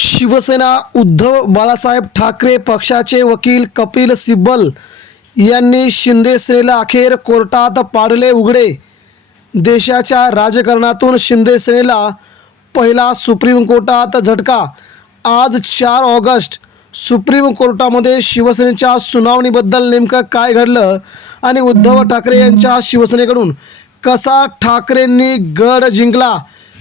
शिवसेना उद्धव बाळासाहेब ठाकरे पक्षाचे वकील कपिल सिब्बल यांनी शिंदे सेनेला अखेर कोर्टात पाडले उघडे। देशाच्या राजकारणातून शिंदे सेनेला पहिला सुप्रीम कोर्टात झटका। आज 4 ऑगस्ट सुप्रीम कोर्टामध्ये शिवसेनेच्या सुनावणीबद्दल नेमकं काय घडलं आणि उद्धव ठाकरे यांच्या शिवसेनेकडून कसा ठाकरेंनी गड जिंकला।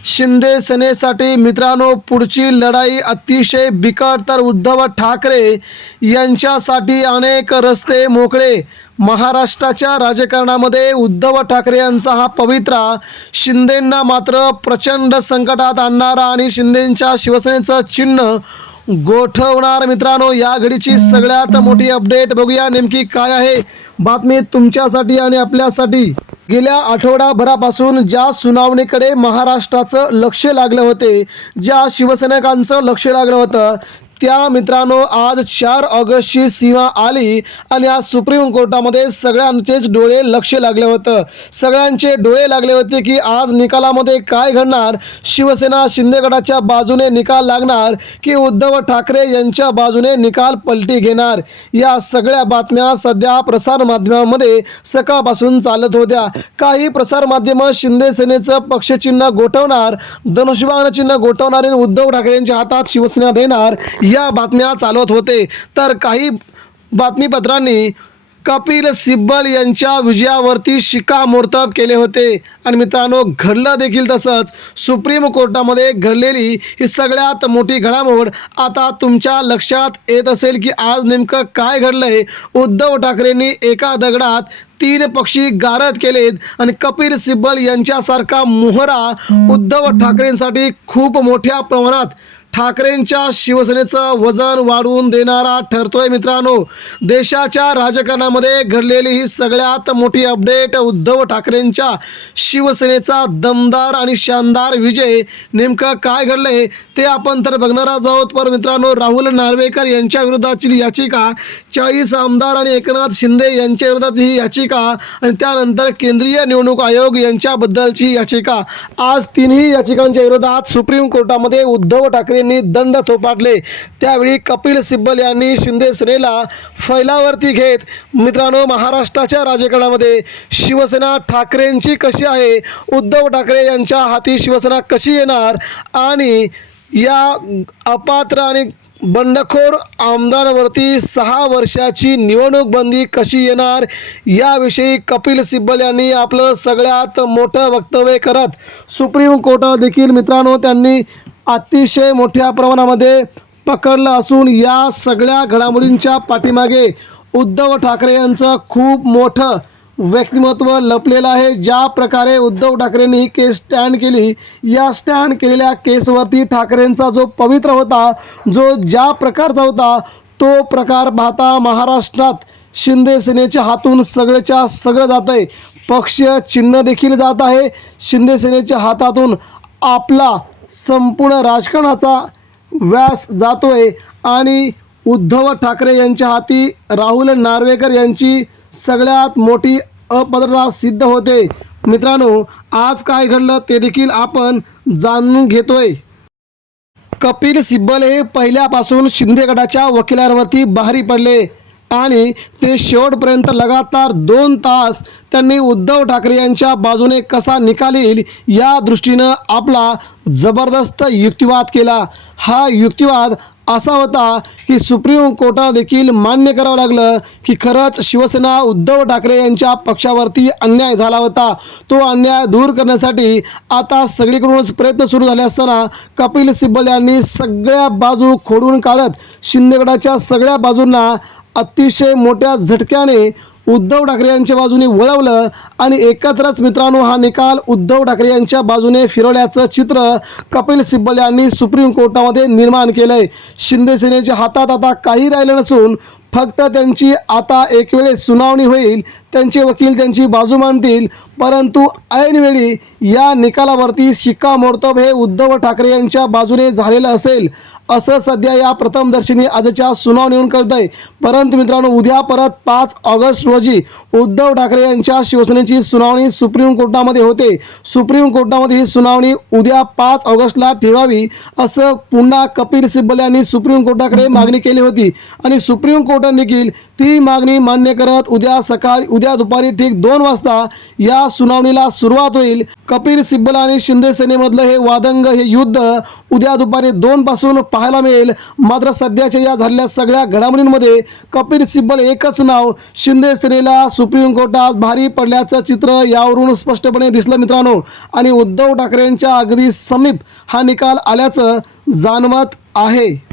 शिंदे सेनेसाठी मित्रांनो पुढची लढाई अतिशय बिकट, तर उद्धव ठाकरे यांच्यासाठी अनेक रस्ते मोकळे। महाराष्ट्राच्या राजकारणामध्ये उद्धव ठाकरे यांचा हा पवित्रा शिंदेंना मात्र प्रचंड संकटात आणणारा आणि शिंदेंच्या शिवसेनेचं चिन्ह गोठवणार। मित्रांनो, या घडीची सगळ्यात मोठी अपडेट बघूया नेमकी काय आहे बातमी तुमच्यासाठी आणि आपल्यासाठी। गेल्या आठवडाभरापासून ज्या सुनावणीकडे महाराष्ट्राचं लक्ष लागलं होते, ज्या शिवसैनिकांचं लक्ष लागलं होतं, त्या मित्रांनो आज 4 ऑगस्टची सीमा आली आणि आज सुप्रीम कोर्टामध्ये सगळ्यांचेच डोळे लक्ष लागले होतं। सगळ्यांचे डोळे लागले होते की आज निकालामध्ये काय घडणार। शिवसेना शिंदे गटाच्या बाजूने निकाल लागणार की उद्धव ठाकरे यांच्या बाजूने निकाल पलटी घेणार। या सगळ्या बातम्या सध्या प्रसार माध्यमांमध्ये सकाळपासून चालत होत्या। काही प्रसार माध्यमं शिंदे सेनेचं पक्षचिन्ह गोठवणार, धनुष्यबाण चिन्ह गोठवणार आणि उद्धव ठाकरे यांच्या हातात शिवसेना देणार, या बातम्या चालवत होते। तर काही बातमीपत्रांनी कपिल सिब्बल यांच्या विजयावरती शिक्कामोर्तब केले होते आणि मित्रांनो घडलं देखील तसंच। सुप्रीम कोर्टामध्ये घडलेली ही सगळ्यात मोठी घडामोड आता तुमच्या लक्षात येत असेल की आज नेमकं काय घडलंय। उद्धव ठाकरेंनी एका दगडात 3 पक्षी गारद केलेत आणि कपिल सिब्बल यांच्यासारखा मोहरा उद्धव ठाकरेंसाठी खूप मोठ्या प्रमाणात ठाकरेंच्या शिवसेनेचं वजन वाढवून देणारा ठरतोय। मित्रांनो, देशाच्या राजकारणामध्ये घडलेली ही सगळ्यात मोठी अपडेट, उद्धव ठाकरेंच्या शिवसेनेचा दमदार आणि शानदार विजय। नेमकं काय घडलंय ते आपण तर बघणारच आहोत। पण मित्रांनो, राहुल नार्वेकर यांच्या विरोधातील याचिका, 40 आमदार आणि एकनाथ शिंदे यांच्या विरोधात ही याचिका आणि त्यानंतर केंद्रीय निवडणूक आयोग यांच्याबद्दलची याचिका, आज तिन्ही याचिकांच्या विरोधात सुप्रीम कोर्टामध्ये उद्धव ठाकरे दंड थोपाटले। त्यावेळी कपिल सिब्बल यांनी शिंदे सेनेला फैलावरती घेत मित्रांनो महाराष्ट्राच्या राजकारणामध्ये शिवसेना ठाकरेंची कशी आहे, उद्धव ठाकरे यांच्या हाती शिवसेना कशी येणार आणि या अपात्र आणि बंडखोर आमदारावरती 6 वर्षाची निवडणूक बंदी कशी येणार, याविषयी कपिल सिब्बल यांनी आपलं सगळ्यात मोठं वक्तव्य करत सुप्रीम कोर्टात देखील मित्रांनो त्यांनी अतिशय मोठ्या प्रमाणामध्ये पकडलं असून या सगळ्या घडामोडींच्या पाठीमागे उद्धव ठाकरे यांचं खूप मोठं व्यक्तिमत्व लपलेलं आहे। ज्या प्रकारे उद्धव ठाकरेंनी ही केस स्टँड केली, या स्टँड केलेल्या केसवरती ठाकरेंचा जो पवित्र होता, जो ज्या प्रकारचा होता, तो प्रकार पाहता महाराष्ट्रात शिंदे सेनेच्या हातून सगळेच्या सगळं जात आहे। पक्ष चिन्ह देखील जात आहे। शिंदे सेनेच्या हातातून आपला संपूर्ण राजकारणाचा व्यास जातोय आणि उद्धव ठाकरे यांच्या हाती राहुल नार्वेकर यांची सगळ्यात मोठी अपात्रता सिद्ध होते। मित्रांनो, आज काय घडलं ते देखील आपण जाणून घेतोय। कपिल सिब्बल हे पहिल्यापासून शिंदे गटाच्या वकिलांवरती बहारी पडले आणि ते शेवटपर्यंत लगातार 2 तास त्यांनी उद्धव ठाकरे यांच्या बाजूने कसा निकाल येईल या दृष्टीनं आपला जबरदस्त युक्तिवाद केला। हा युक्तिवाद असा होता की सुप्रीम कोर्टाला देखील मान्य करावं लागलं की खरंच शिवसेना उद्धव ठाकरे यांच्या पक्षावरती अन्याय झाला होता। तो अन्याय दूर करण्यासाठी आता सगळीकडूनच प्रयत्न सुरू झाले असताना कपिल सिब्बल यांनी सगळ्या बाजू खोडून काढत शिंदे गटाच्या सगळ्या बाजूंना अतिशय मोठ्या झटक्याने उद्धव ठाकरे यांच्या बाजूने वळवलं आणि एकत्रच मित्रांनो हा निकाल उद्धव ठाकरे यांच्या बाजूने फिरवल्याचं चित्र कपिल सिब्बल यांनी सुप्रीम कोर्टामध्ये निर्माण केलंय। शिंदे सेनेच्या हातात आता काही राहिलं नसून फक्त त्यांची आता एक वेळेस सुनावणी होईल, त्यांचे वकील त्यांची बाजू मांडतील, परंतु ऐनवेळी या निकालावरती शिक्कामोर्तब हे उद्धव ठाकरे यांच्या बाजूने झालेलं असेल असं सध्या या प्रथमदर्शनी आजच्या सुनावणीवरून कळतंय। परंतु मित्रांनो, उद्या परत 5 ऑगस्ट रोजी उद्धव ठाकरे यांच्या शिवसेनेची सुनावणी सुप्रीम कोर्टामध्ये होते। सुप्रीम कोर्टामध्ये ही सुनावणी उद्या 5 ऑगस्टला ठेवावी असं पुन्हा कपिल सिब्बल यांनी सुप्रीम कोर्टाकडे मागणी केली होती आणि सुप्रीम कोर्टाने देखील ती मागणी मान्य करत उद्या दुपारी ठीक 2 वाजता या सुनावणीला सुरुवात होईल। कपिल सिब्बल आणि शिंदे सेनेमधलं हे वादंग, हे युद्ध उद्या दुपारी 2 पासून पाहायला मिळेल। मात्र सध्याच्या या झालेल्या सगळ्या घडामोडींमध्ये कपिल सिब्बल एकच नाव शिंदे सेनेला सुप्रीम कोर्टात भारी पडल्याचं चित्र यावरून स्पष्टपणे दिसलं मित्रांनो, आणि उद्धव ठाकरेंच्या अगदी समीप हा निकाल आल्याचं जाणवत आहे।